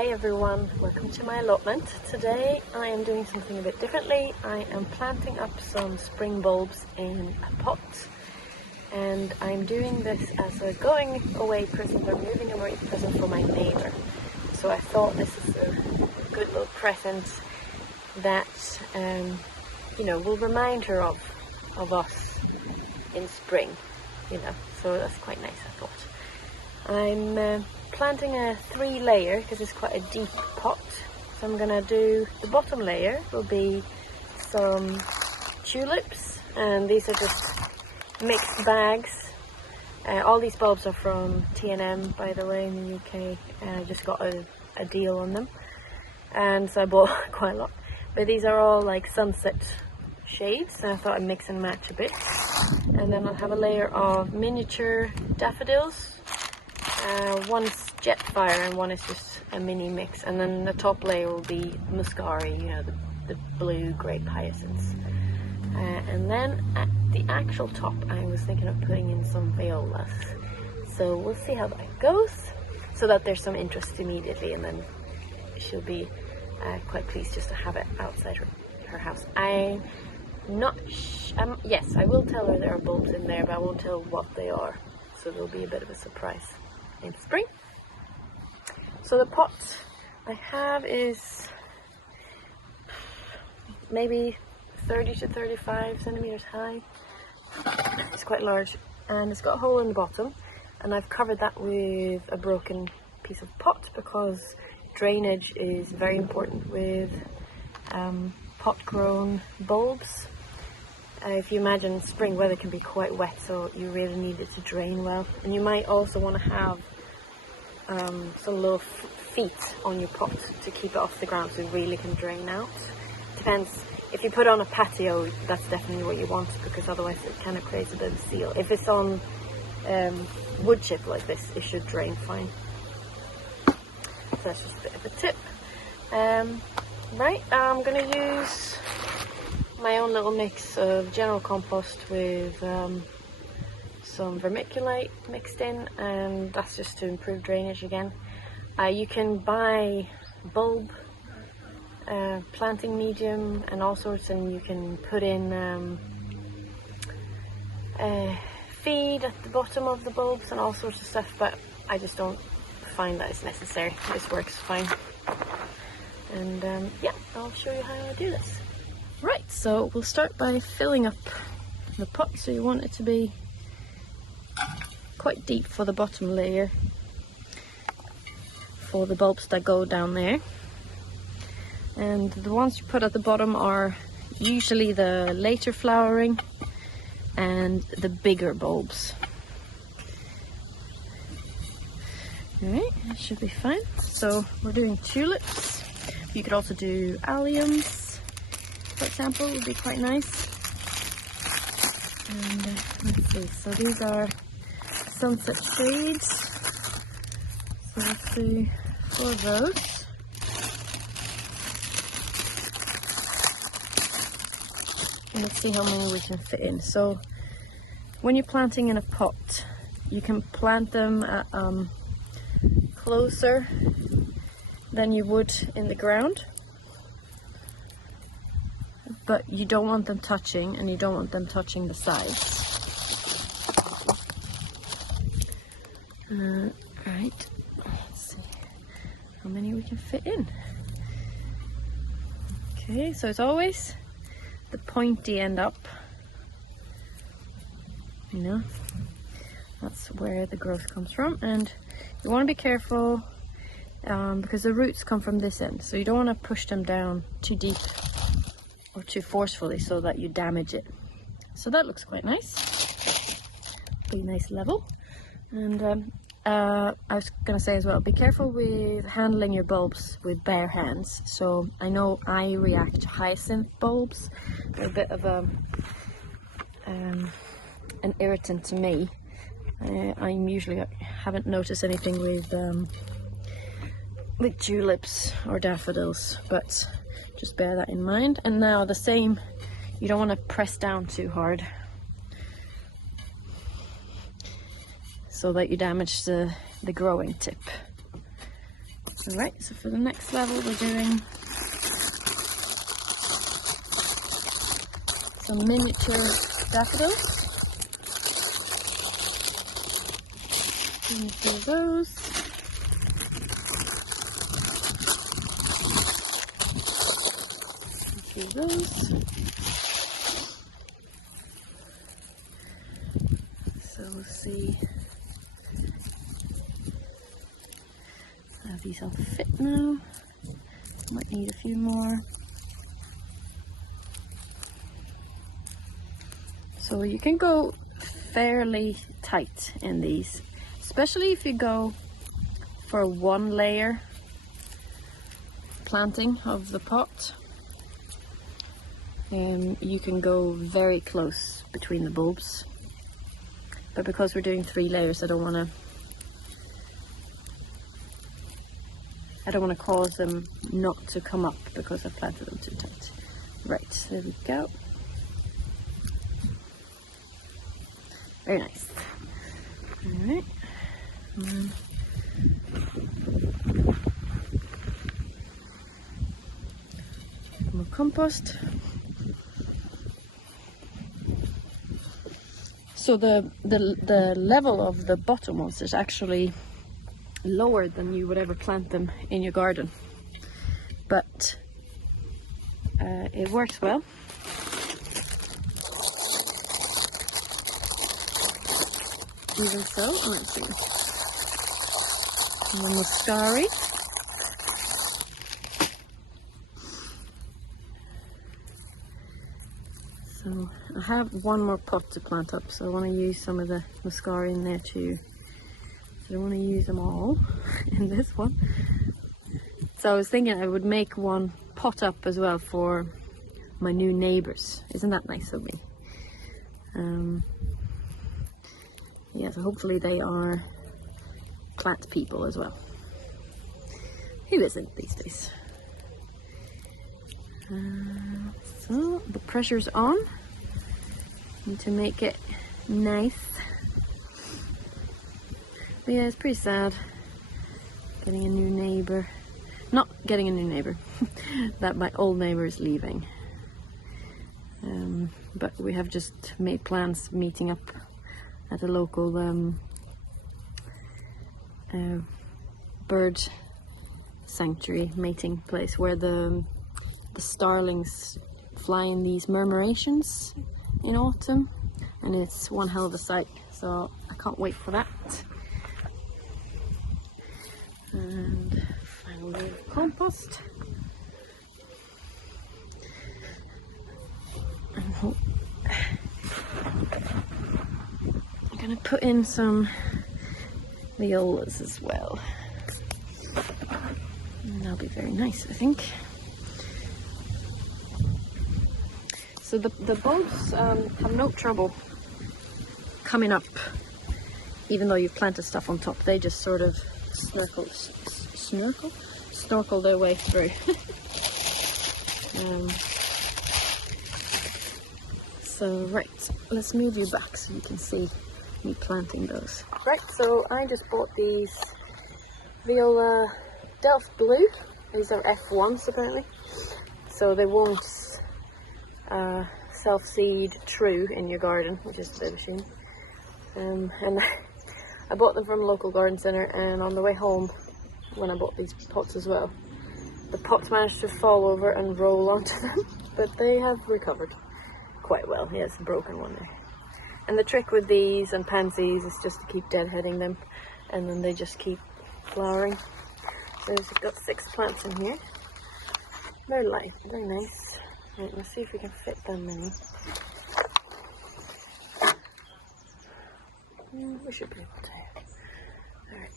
Hi everyone, welcome to my allotment. Today I am doing something a bit differently. I am planting up some spring bulbs in a pot, and I'm doing this as a going away present or moving away present for my neighbour. So I thought this is a good little present that will remind her of us in spring, so that's quite nice, I thought. I'm planting a 3-layer because it's quite a deep pot. So I'm gonna do, the bottom layer will be some tulips, and these are just mixed bags. All these bulbs are from T&M, by the way, in the UK. I just got a deal on them, and so I bought quite a lot. But these are all like sunset shades, so I thought I'd mix and match a bit. And then I'll have a layer of miniature daffodils. One's Jetfire and one is just a mini mix, and then the top layer will be muscari, the blue grape hyacinths. And then at the actual top I was thinking of putting in some violas, so we'll see how that goes, so that there's some interest immediately, and then she'll be quite pleased just to have it outside her house. I'm not yes, I will tell her there are bulbs in there, but I won't tell what they are, so there'll be a bit of a surprise in spring. So the pot I have is maybe 30 to 35 centimeters high. It's quite large, and it's got a hole in the bottom, and I've covered that with a broken piece of pot because drainage is very important with pot grown bulbs. If you imagine, spring weather can be quite wet, so you really need it to drain well. And you might also want to have some little feet on your pot to keep it off the ground so it really can drain out. Depends, if you put on a patio, that's definitely what you want, because otherwise it kind of creates a bit of a seal. If it's on wood chip like this, it should drain fine. So that's just a bit of a tip. Right, I'm going to use my own little mix of general compost with some vermiculite mixed in, and that's just to improve drainage again. You can buy bulb planting medium and all sorts, and you can put in feed at the bottom of the bulbs and all sorts of stuff, but I just don't find that it's necessary. This works fine. And yeah, I'll show you how I do this. Right, so we'll start by filling up the pot, so you want it to be quite deep for the bottom layer for the bulbs that go down there. And the ones you put at the bottom are usually the later flowering and the bigger bulbs. Alright, that should be fine. So we're doing tulips. You could also do alliums, for example, would be quite nice. And let's see, so these are sunset shades. So let's do 4 of those. And let's see how many we can fit in. So when you're planting in a pot, you can plant them at, closer than you would in the ground, but you don't want them touching, and you don't want them touching the sides. Right, let's see how many we can fit in. Okay, so it's always the pointy end up, that's where the growth comes from, and you want to be careful because the roots come from this end, so you don't want to push them down too deep or too forcefully so that you damage it. So that looks quite nice, pretty nice level. And I was going to say as well, be careful with handling your bulbs with bare hands. So I know I react to hyacinth bulbs, they're a bit of an irritant to me. I'm usually haven't noticed anything with tulips or daffodils, but just bear that in mind. And now the same, you don't want to press down too hard so that you damage the growing tip. Alright, so for the next level we're doing some miniature daffodils. And a few of those. A few of those. So we'll see how these all fit now. Might need a few more. So you can go fairly tight in these, especially if you go for one layer planting of the pot. You can go very close between the bulbs, but because we're doing 3 layers, I don't want to cause them not to come up because I planted them too tight. Right, there we go. Very nice. Alright. More compost. So the level of the bottom ones is actually lower than you would ever plant them in your garden, but it works well. Even so, let's see. And the muscari. So I have one more pot to plant up, so I want to use some of the muscari in there too. So I don't want to use them all in this one. So I was thinking I would make one pot up as well for my new neighbours. Isn't that nice of me? Yeah, so hopefully they are plant people as well. Who isn't these days? So the pressure's on. Need to make it nice. But yeah, it's pretty sad getting a new neighbour. Not getting a new neighbour, that my old neighbour is leaving. But we have just made plans meeting up at a local bird sanctuary mating place where the starlings fly in these murmurations in autumn, and it's one hell of a sight, so I can't wait for that. And finally compost. And I'm gonna put in some violas as well, and that'll be very nice, I think. So the bulbs have no trouble coming up, even though you've planted stuff on top. They just sort of snorkel their way through. So right, let's move you back so you can see me planting those. Right, so I just bought these Viola Delft Blue. These are F1s apparently, so they won't self-seed true in your garden, which is a bit of a shame. And I bought them from a local garden centre, and on the way home, when I bought these pots as well, the pots managed to fall over and roll onto them, but they have recovered quite well. Yes, a broken one there. And the trick with these and pansies is just to keep deadheading them, and then they just keep flowering. So I've got 6 plants in here. Very light, very nice. Right, let's see if we can fit them in. We should be able to. Alright.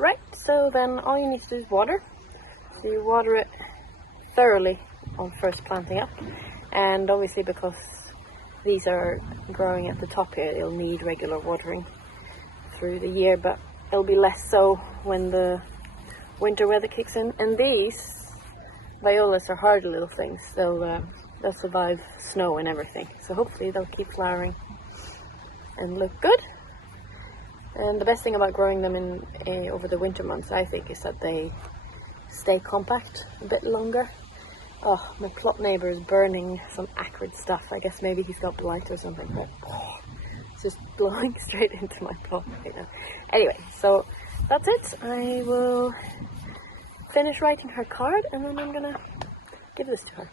Right, so then all you need to do is water. So you water it thoroughly on first planting up, And obviously because these are growing at the top here, they'll need regular watering through the year, but it'll be less so when the winter weather kicks in. And these violas are hardy little things. They'll survive snow and everything. So hopefully they'll keep flowering and look good. And the best thing about growing them in over the winter months, I think, is that they stay compact a bit longer. Oh, my plot neighbour is burning some acrid stuff. I guess maybe he's got blight or something, but it's just blowing straight into my plot right now. Anyway, so that's it. I will finish writing her card and then I'm gonna give this to her.